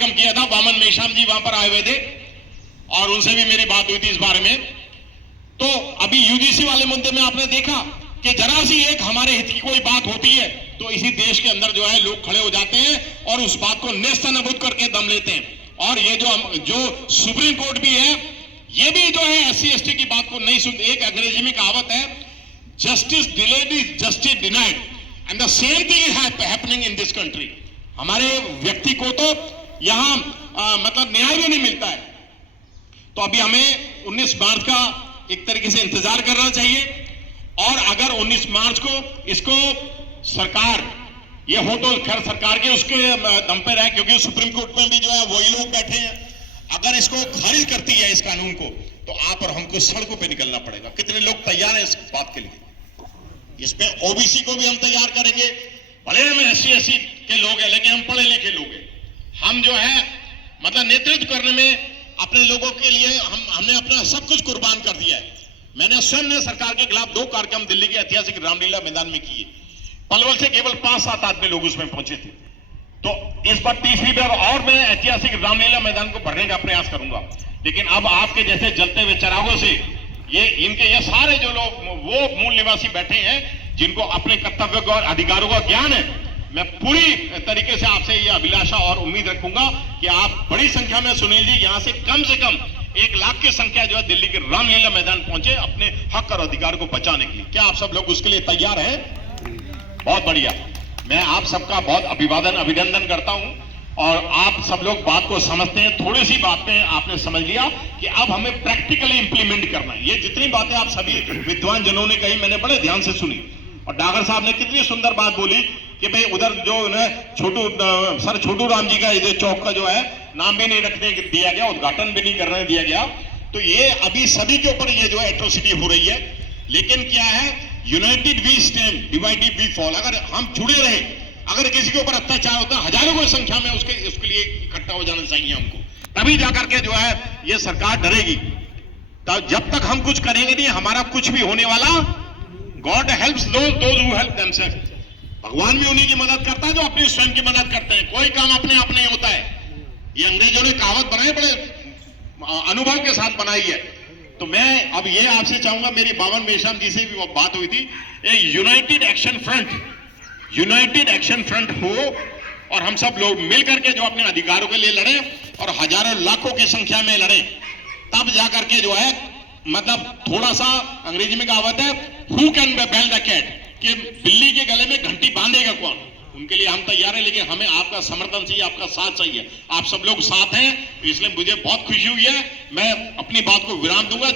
कार्यक्रम किया था, वामन मेश्राम जी वहां पर आए हुए थे और उनसे भी मेरी बात हुई थी इस बारे में। तो अभी यूजीसी वाले मुद्दे में आपने देखा कि जरा सी एक हमारे हित की कोई बात होती है तो इसी देश के अंदर जो है लोग खड़े हो जाते हैं और उस बात को नेस्तनाबूद करके दम लेते हैं। और ये जो सुप्रीम कोर्ट भी है, ये भी जो है एससी एसटी की बात को नहीं सुनते। एक अंग्रेजी में कहावत है, justice delayed is justice denied, and the same thing is happening in this country. हमारे व्यक्ति को तो यहां मतलब न्याय भी नहीं मिलता है। तो अभी हमें 19 मार्च का एक तरीके से इंतजार करना चाहिए और अगर 19 मार्च को इसको सरकार, ये हो तो खैर सरकार के उसके दम पे रहे, क्योंकि सुप्रीम कोर्ट में भी जो है वही लोग बैठे हैं। अगर इसको खारिज करती है इस कानून को, तो आप और हमको सड़कों पे निकलना पड़ेगा। कितने लोग तैयार हैं इस बात के लिए? इसमें ओबीसी को भी हम तैयार करेंगे, भले हम एससी एससी के लोग हैं लेकिन हम पढ़े लिखे लोग हैं। हम जो है मतलब नेतृत्व करने में अपने लोगों के लिए हमने अपना सब कुछ कुर्बान कर दिया है। मैंने स्वयं सरकार के खिलाफ 2 कार्यक्रम दिल्ली के ऐतिहासिक रामलीला मैदान में किए। पलवल से केवल 5-7 आदमी लोग उसमें पहुंचे थे। तो इस बार तीसरी बार और मैं ऐतिहासिक रामलीला मैदान को भरने का प्रयास करूंगा। लेकिन अब आपके जैसे जलते हुए चिरागों से ये सारे जो लोग वो मूल निवासी बैठे हैं जिनको अपने कर्तव्य और अधिकारों का ज्ञान है, मैं पूरी तरीके से आपसे ये अभिलाषा और उम्मीद रखूंगा कि आप बड़ी संख्या में, सुनील जी, यहां से कम 1 लाख की संख्या जो है दिल्ली के रामलीला मैदान पहुंचे अपने हक और अधिकार को बचाने के लिए। क्या आप सब लोग उसके लिए तैयार हैं? बहुत बढ़िया। मैं आप सबका बहुत अभिनंदन करता हूं और आप सब लोग बात को समझते हैं। थोड़ी सी बातें आपने समझ लिया कि अब हमें प्रैक्टिकली इंप्लीमेंट करना है। ये जितनी बातें आप सभी विद्वान जनों ने कही, मैंने बड़े ध्यान से सुनी। और डागर साहब ने कितनी सुंदर बात बोली कि भाई उधर जो छोटू राम जी का ये चौक का जो है नाम भी नहीं रखने दिया गया, उद्घाटन भी नहीं करने दिया गया। तो ये अभी सभी के ऊपर ये जो है एट्रोसिटी हो रही है। लेकिन क्या है, united we stand, divided we fall. अगर हम जुड़े रहे, अगर किसी के ऊपर अत्याचार होता है हजारों की संख्या में उसके लिए इकट्ठा हो जाना चाहिए हमको, तभी जाकर के जो है ये सरकार डरेगी। तब जब तक हम कुछ करेंगे नहीं, हमारा कुछ भी होने वाला। God helps those who help themselves. भगवान भी उन्हीं की मदद करता है जो अपनी स्वयं की मदद करते हैं। कोई काम अपने आप नहीं होता है। ये अंग्रेजों ने कहावत बनाई, बड़े अनुभव के साथ बनाई है। तो मैं अब ये आपसे चाहूंगा, मेरी वामन मेश्राम जी से भी बात हुई थी, यूनाइटेड एक्शन फ्रंट हो और हम सब लोग मिलकर के जो अपने अधिकारों के लिए लड़े और हजारों लाखों की संख्या में लड़े, तब जाकर के जो है मतलब थोड़ा सा अंग्रेजी में कहावत है, who can bell the cat, कि बिल्ली के गले में घंटी बांधेगा कौन। उनके लिए हम तैयार हैं, लेकिन हमें आपका समर्थन चाहिए, आपका साथ चाहिए। आप सब लोग साथ हैं, इसलिए मुझे बहुत खुशी हुई है। मैं अपनी बात को विराम दूंगा।